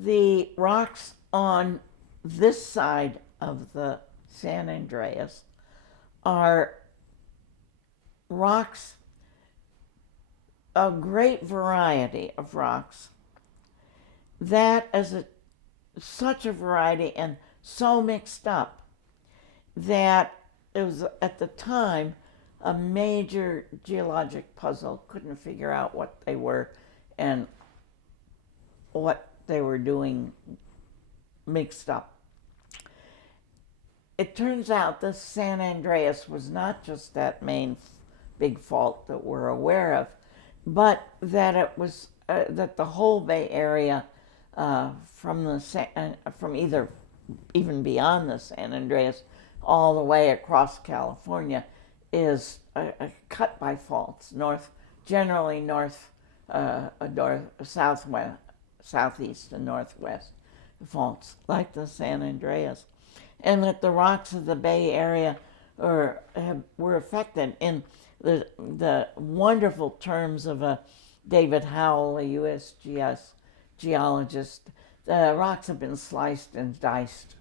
the rocks on this side of the San Andreas are rocks, a great variety of rocks, that is such a variety and so mixed up that it was at the time a major geologic puzzle. Couldn't figure out what they were and what they were doing mixed up. It turns out the San Andreas was not just that main big fault that we're aware of, but that it was that the whole Bay Area from either even beyond the San Andreas all the way across California is cut by faults, generally north, southwest, southeast and northwest faults, like the San Andreas, and that the rocks of the Bay Area were affected in the wonderful terms of David Howell, a USGS geologist. The rocks have been sliced and diced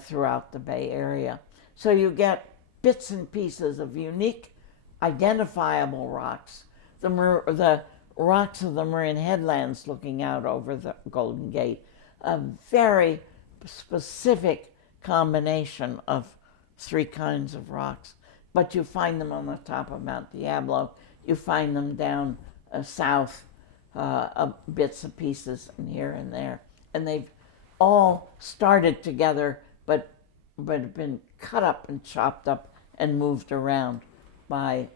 throughout the Bay Area. So you get bits and pieces of unique, identifiable rocks. The rocks of the Marin Headlands looking out over the Golden Gate, a very specific combination of three kinds of rocks. But you find them on the top of Mount Diablo. You find them down south, bits and pieces and here and there. And they've all started together, but have been cut up and chopped up and moved around by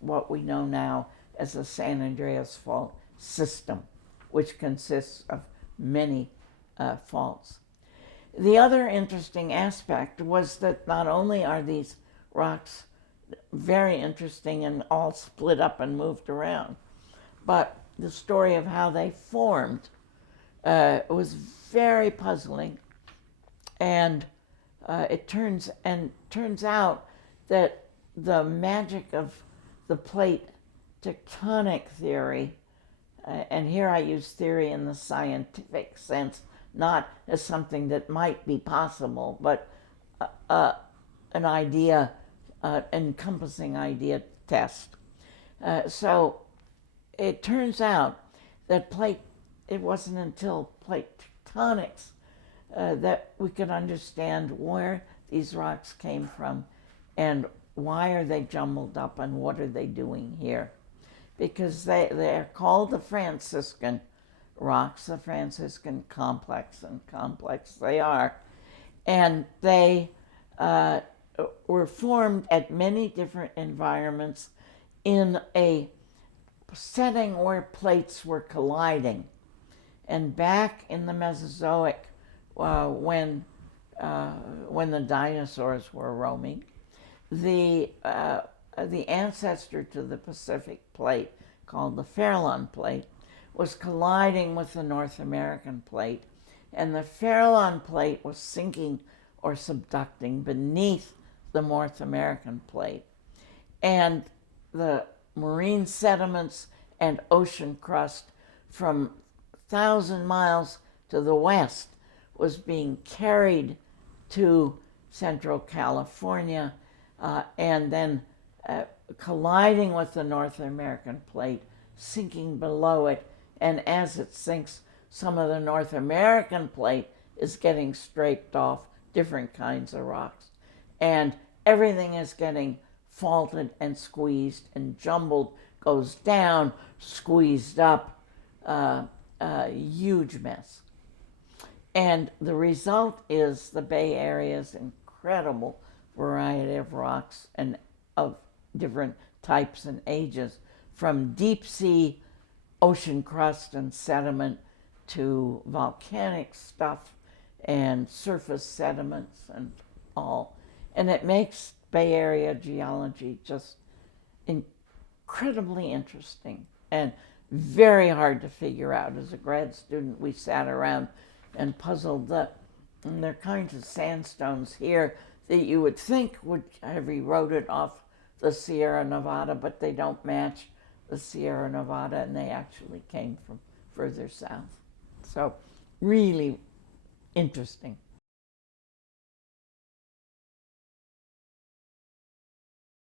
what we know now as the San Andreas Fault system, which consists of many faults. The other interesting aspect was that not only are these rocks very interesting and all split up and moved around, but the story of how they formed was very puzzling, and it turns out that the magic of the plate tectonic theory, and here I use theory in the scientific sense, not as something that might be possible, but an idea, encompassing idea test. So it turns out that it wasn't until plate tectonics that we could understand where these rocks came from and why are they jumbled up and what are they doing here. Because they're called the Franciscan rocks, the Franciscan complex, and complex they are. And they were formed at many different environments in a setting where plates were colliding. And back in the Mesozoic, when the dinosaurs were roaming, the ancestor to the Pacific plate, called the Farallon plate, was colliding with the North American plate, and the Farallon plate was sinking or subducting beneath the North American plate. And the marine sediments and ocean crust from 1,000 miles to the west was being carried to Central California and then colliding with the North American plate, sinking below it. And as it sinks, some of the North American plate is getting scraped off, different kinds of rocks. And everything is getting faulted and squeezed and jumbled, goes down, squeezed up, a huge mess. And the result is the Bay Area's incredible variety of rocks and of different types and ages, from deep sea ocean crust and sediment to volcanic stuff and surface sediments and all. And it makes Bay Area geology just incredibly interesting and very hard to figure out. As a grad student, we sat around and puzzled and there are kinds of sandstones here that you would think would have eroded off the Sierra Nevada, but they don't match the Sierra Nevada, and they actually came from further south. So really interesting.